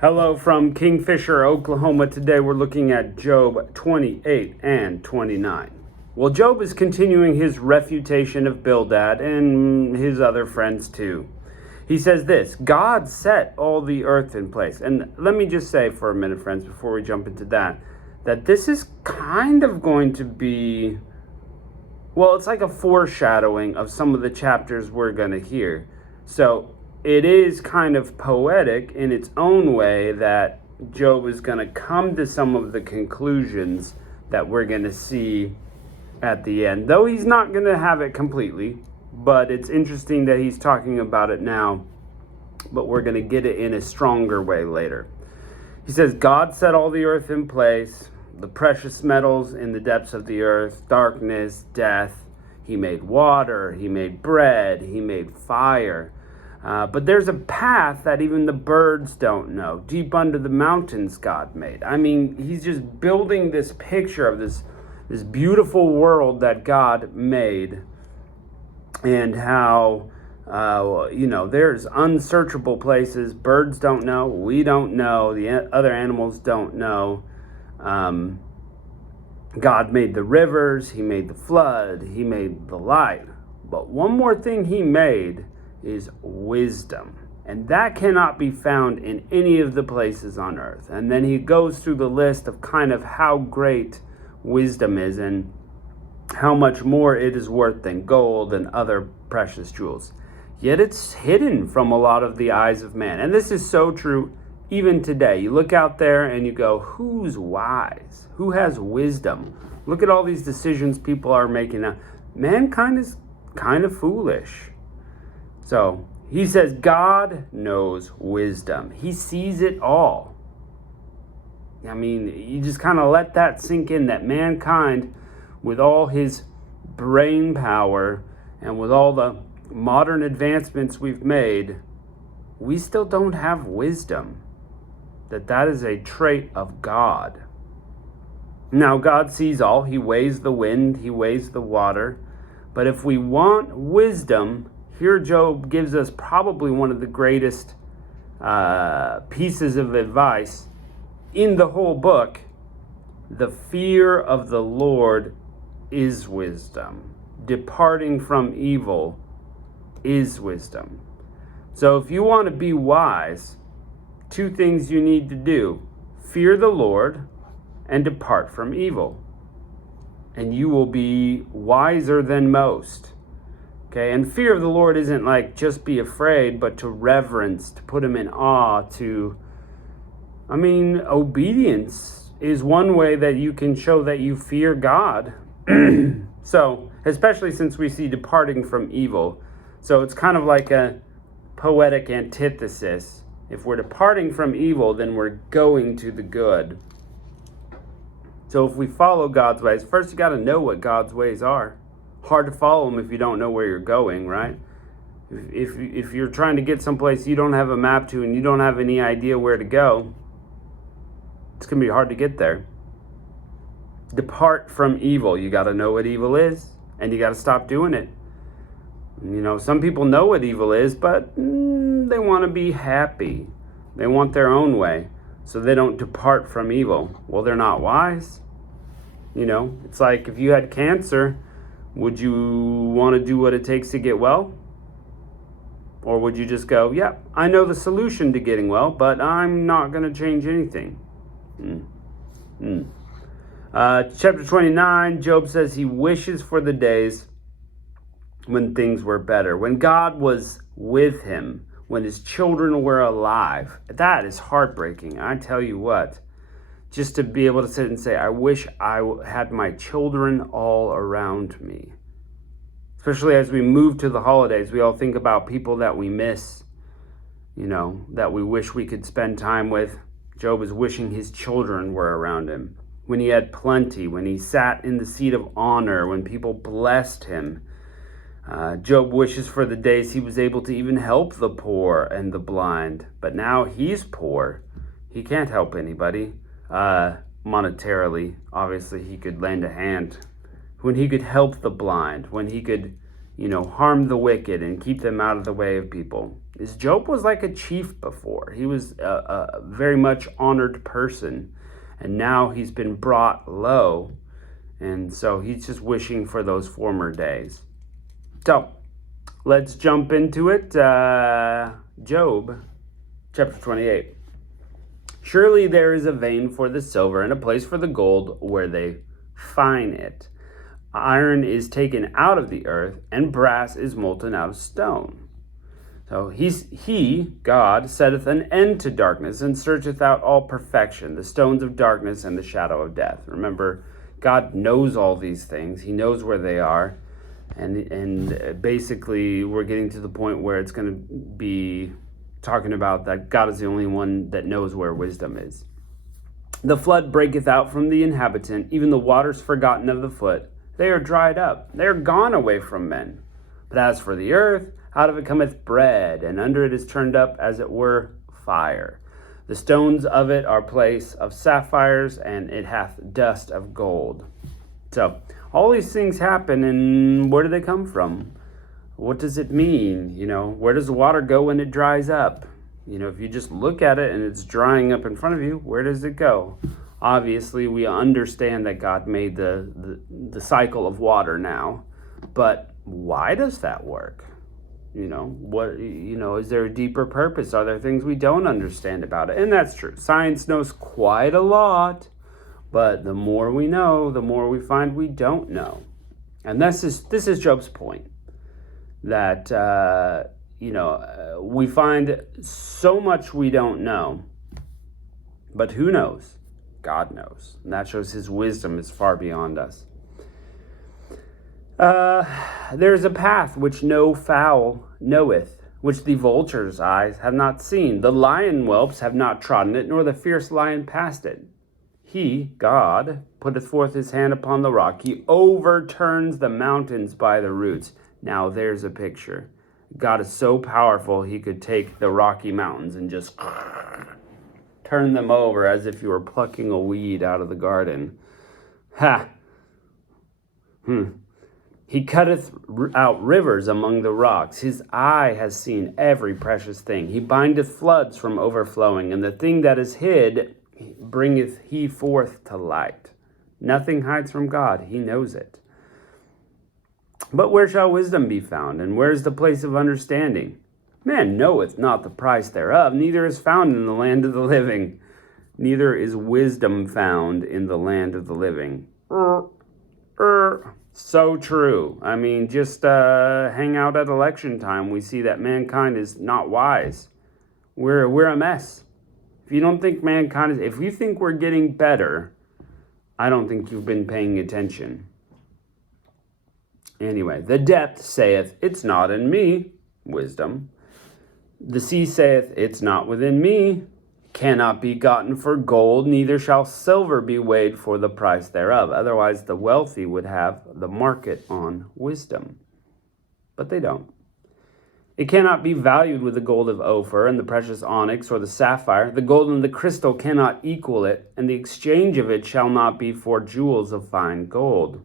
Hello from Kingfisher, Oklahoma. Today we're looking at Job 28 and 29. Well, Job is continuing his refutation of Bildad and his other friends too. He says this: God set all the earth in place. And let me just say for a minute, friends, before we jump into that this is kind of going to be, well, it's like a foreshadowing of some of the chapters we're going to hear. So it is kind of poetic in its own way that Job is going to come to some of the conclusions that we're going to see at the end. Though he's not going to have it completely, but it's interesting that he's talking about it now, but we're going to get it in a stronger way later. He says, God set all the earth in place, the precious metals in the depths of the earth, darkness, death. He made water, he made bread, he made fire. But there's a path that even the birds don't know. Deep under the mountains God made. I mean, he's just building this picture of this beautiful world that God made, and how, there's unsearchable places. Birds don't know. We don't know. The other animals don't know. God made the rivers. He made the flood. He made the light. But one more thing he made is wisdom, and that cannot be found in any of the places on earth. And then he goes through the list of kind of how great wisdom is and how much more it is worth than gold and other precious jewels. Yet it's hidden from a lot of the eyes of man. And this is so true even today. You look out there and you go, who's wise? Who has wisdom? Look at all these decisions people are making now. Mankind is kind of foolish. So he says God knows wisdom. He sees it all. I mean, you just kind of let that sink in, that mankind, with all his brain power and with all the modern advancements we've made, we still don't have wisdom. That is a trait of God. Now, God sees all. He weighs the wind. He weighs the water. But if we want wisdom, here Job gives us probably one of the greatest pieces of advice in the whole book. The fear of the Lord is wisdom. Departing from evil is wisdom. So if you want to be wise, two things you need to do: fear the Lord and depart from evil. And you will be wiser than most. Okay, and fear of the Lord isn't like just be afraid, but to reverence, to put him in awe, obedience is one way that you can show that you fear God. So, especially since we see departing from evil. So it's kind of like a poetic antithesis. If we're departing from evil, then we're going to the good. So if we follow God's ways, first you got to know what God's ways are. Hard to follow them if you don't know where you're going, right? If you're trying to get someplace you don't have a map to and you don't have any idea where to go, it's going to be hard to get there. Depart from evil. You got to know what evil is, and you got to stop doing it. Some people know what evil is, but they want to be happy. They want their own way, so they don't depart from evil. Well, they're not wise. It's like if you had cancer, would you want to do what it takes to get well? Or would you just go, yeah, I know the solution to getting well, but I'm not going to change anything? Chapter 29, Job says he wishes for the days when things were better, when God was with him, when his children were alive. That is heartbreaking. I tell you what. Just to be able to sit and say, I wish I had my children all around me. Especially as we move to the holidays, we all think about people that we miss, that we wish we could spend time with. Job is wishing his children were around him. When he had plenty, when he sat in the seat of honor, when people blessed him. Job wishes for the days he was able to even help the poor and the blind. But now he's poor. He can't help anybody. Monetarily, obviously he could lend a hand, when he could help the blind, when he could, harm the wicked and keep them out of the way of people. is Job was like a chief before. He was a very much honored person, and now he's been brought low, and so he's just wishing for those former days. So let's jump into it. Job chapter 28. Surely there is a vein for the silver and a place for the gold where they find it. Iron is taken out of the earth, and brass is molten out of stone. So he, God, setteth an end to darkness, and searcheth out all perfection, the stones of darkness and the shadow of death. Remember, God knows all these things. He knows where they are. And basically, we're getting to the point where it's going to be talking about that God is the only one that knows where wisdom is. The flood breaketh out from the inhabitant, even the waters forgotten of the foot. They are dried up. They are gone away from men. But as for the earth, out of it cometh bread, and under it is turned up, as it were, fire. The stones of it are place of sapphires, and it hath dust of gold. So, all these things happen, and where do they come from? What does it mean? Where does the water go when it dries up? If you just look at it and it's drying up in front of you, where does it go? Obviously, we understand that God made the cycle of water now, but why does that work? Is there a deeper purpose? Are there things we don't understand about it? And that's true. Science knows quite a lot, but the more we know, the more we find we don't know. And this is Job's point, that we find so much we don't know, but who knows? God knows. And that shows his wisdom is far beyond us. There is a path which no fowl knoweth, which the vulture's eyes have not seen. The lion whelps have not trodden it, nor the fierce lion passed it. He, God, putteth forth his hand upon the rock. He overturns the mountains by the roots. Now there's a picture. God is so powerful, he could take the Rocky Mountains and just turn them over as if you were plucking a weed out of the garden. Ha! He cutteth out rivers among the rocks. His eye has seen every precious thing. He bindeth floods from overflowing, and the thing that is hid bringeth he forth to light. Nothing hides from God. He knows it. But where shall wisdom be found, and where is the place of understanding? Man knoweth not the price thereof, neither is found in the land of the living. Neither is wisdom found in the land of the living. So true. I mean, just hang out at election time. We see that mankind is not wise. We're a mess. If you don't think if you think we're getting better, I don't think you've been paying attention. Anyway, the depth saith, it's not in me, wisdom. The sea saith, it's not within me. Cannot be gotten for gold, neither shall silver be weighed for the price thereof. Otherwise, the wealthy would have the market on wisdom. But they don't. It cannot be valued with the gold of Ophir and the precious onyx or the sapphire. The gold and the crystal cannot equal it, and the exchange of it shall not be for jewels of fine gold.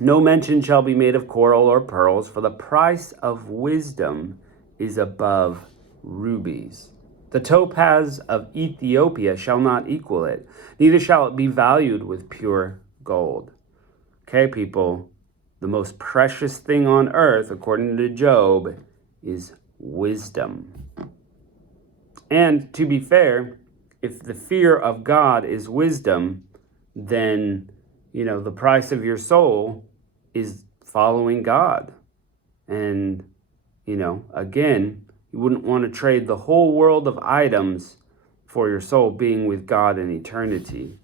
No mention shall be made of coral or pearls, for the price of wisdom is above rubies. The topaz of Ethiopia shall not equal it, neither shall it be valued with pure gold. Okay, people, the most precious thing on earth, according to Job, is wisdom. And to be fair, if the fear of God is wisdom, then, the price of your soul is following God. And, again, you wouldn't want to trade the whole world of items for your soul being with God in eternity.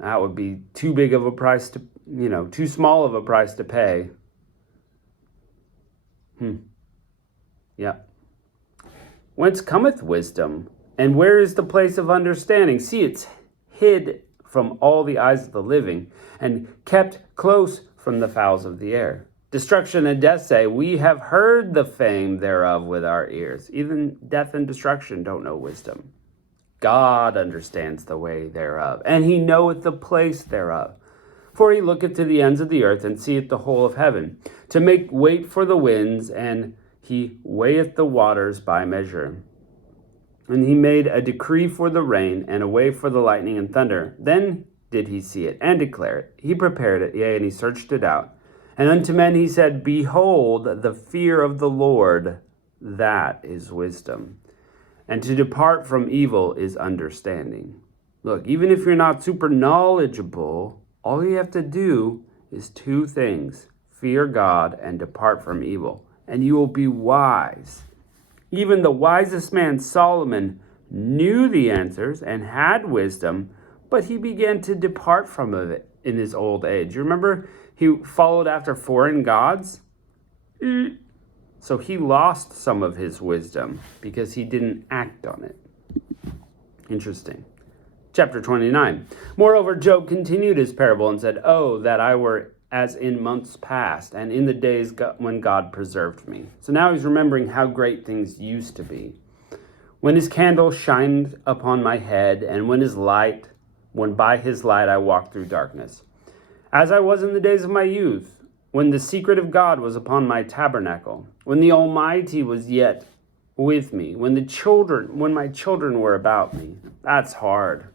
That would be too big of a price to, too small of a price to pay. Yeah. Whence cometh wisdom? And where is the place of understanding? See, it's hid from all the eyes of the living, and kept close from the fowls of the air. Destruction and death say, we have heard the fame thereof with our ears. Even death and destruction don't know wisdom. God understands the way thereof, and he knoweth the place thereof. For he looketh to the ends of the earth, and seeth the whole of heaven, to make wait for the winds, and He weigheth the waters by measure. And he made a decree for the rain, and a way for the lightning and thunder. Then did he see it, and declare it. He prepared it, yea, and he searched it out. And unto men he said, Behold, the fear of the Lord, that is wisdom. And to depart from evil is understanding. Look, even if you're not super knowledgeable, all you have to do is two things: fear God and depart from evil, and you will be wise. Even the wisest man, Solomon, knew the answers and had wisdom, but he began to depart from it in his old age. You remember he followed after foreign gods? So he lost some of his wisdom because he didn't act on it. Interesting. Chapter 29. Moreover, Job continued his parable and said, Oh, that I were as in months past, and in the days when God preserved me. So now he's remembering how great things used to be. When his candle shined upon my head, and when by his light I walked through darkness. As I was in the days of my youth, when the secret of God was upon my tabernacle, when the Almighty was yet with me, when my children were about me. That's hard.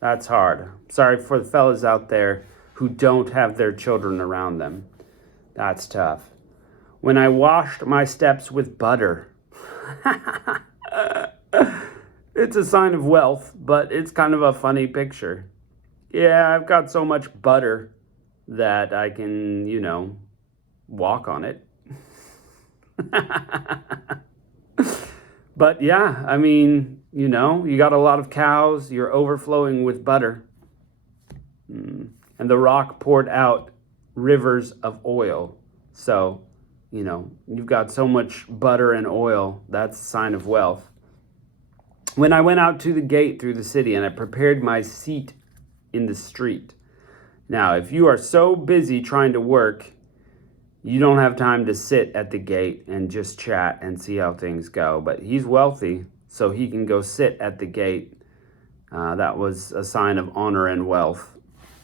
That's hard. Sorry for the fellas out there who don't have their children around them. That's tough. When I washed my steps with butter. It's a sign of wealth, but it's kind of a funny picture. Yeah, I've got so much butter that I can, walk on it. But yeah, I mean, you got a lot of cows, you're overflowing with butter. And the rock poured out rivers of oil. So, you've got so much butter and oil, that's a sign of wealth. When I went out to the gate through the city, and I prepared my seat in the street. Now, if you are so busy trying to work, you don't have time to sit at the gate and just chat and see how things go. But he's wealthy, so he can go sit at the gate. That was a sign of honor and wealth.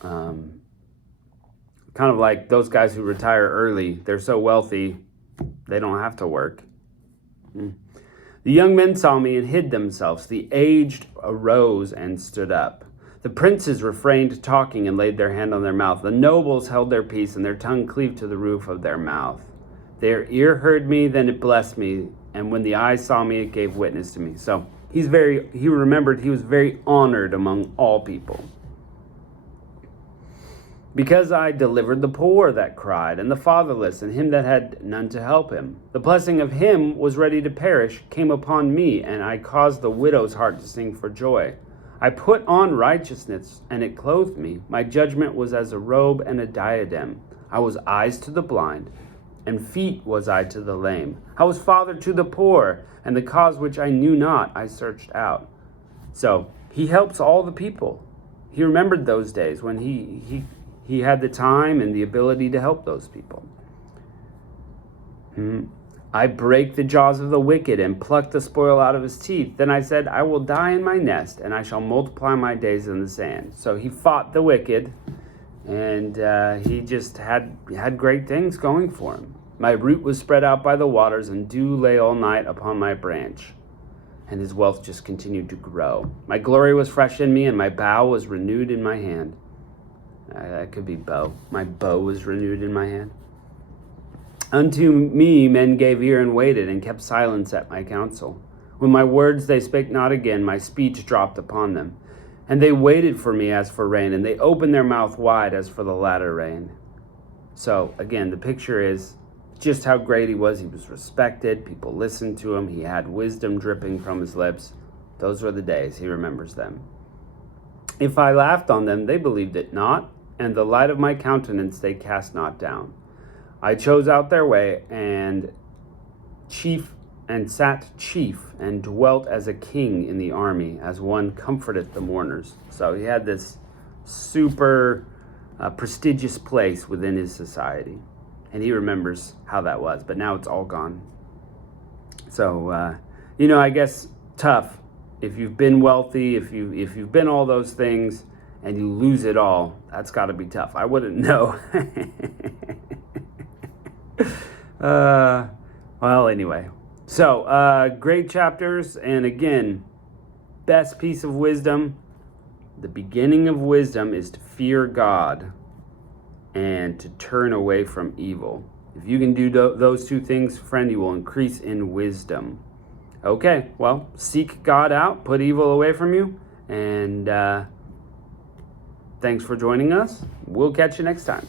Kind of like those guys who retire early. They're so wealthy, they don't have to work. The young men saw me and hid themselves. The aged arose and stood up. The princes refrained talking and laid their hand on their mouth. The nobles held their peace, and their tongue cleaved to the roof of their mouth. Their ear heard me, then it blessed me, and when the eye saw me, it gave witness to me. So he remembered he was very honored among all people. Because I delivered the poor that cried, and the fatherless, and him that had none to help him. The blessing of him was ready to perish, came upon me, and I caused the widow's heart to sing for joy. I put on righteousness, and it clothed me. My judgment was as a robe and a diadem. I was eyes to the blind, and feet was I to the lame. I was father to the poor, and the cause which I knew not I searched out. So he helps all the people. He remembered those days when he had the time and the ability to help those people. I break the jaws of the wicked and pluck the spoil out of his teeth. Then I said, I will die in my nest, and I shall multiply my days in the sand. So he fought the wicked, and he just had great things going for him. My root was spread out by the waters, and dew lay all night upon my branch. And his wealth just continued to grow. My glory was fresh in me, and my bow was renewed in my hand. That could be bow. My bow was renewed in my hand. Unto me men gave ear and waited, and kept silence at my counsel. When my words they spake not again, my speech dropped upon them. And they waited for me as for rain, and they opened their mouth wide as for the latter rain. So again, the picture is just how great he was. He was respected. People listened to him. He had wisdom dripping from his lips. Those were the days. He remembers them. If I laughed on them, they believed it not, and the light of my countenance they cast not down. I chose out their way, and sat chief, and dwelt as a king in the army, as one comforteth the mourners. So he had this super prestigious place within his society, and he remembers how that was, but now it's all gone. So, I guess tough. If you've been wealthy, if you've been all those things, and you lose it all, that's got to be tough. I wouldn't know. Well, anyway. So, great chapters. And again, best piece of wisdom. The beginning of wisdom is to fear God and to turn away from evil. If you can do those two things, friend, you will increase in wisdom. Okay, well, seek God out, put evil away from you, and thanks for joining us. We'll catch you next time.